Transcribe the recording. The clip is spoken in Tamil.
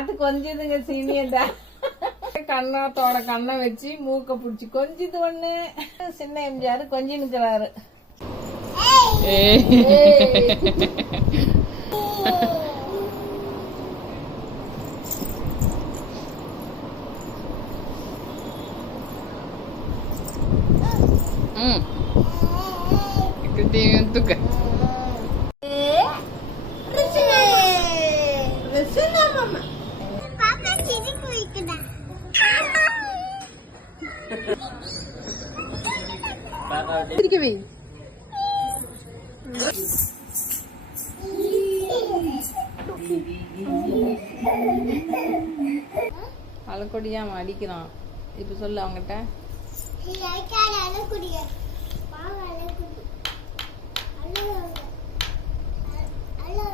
அது கொஞ்சதுங்க சீனியர்டா. கண்ணாத்தோட கண்ணை வச்சு மூக்க பிடிச்சி கொஞ்சது ஒண்ணு. சின்ன எம்ஜிஆர் கொஞ்சம் நிக்கிறாரு. Tuka. அழக்கொடியா அடிக்கிறான். இப்ப சொல்லு அவங்கிட்ட. Hello,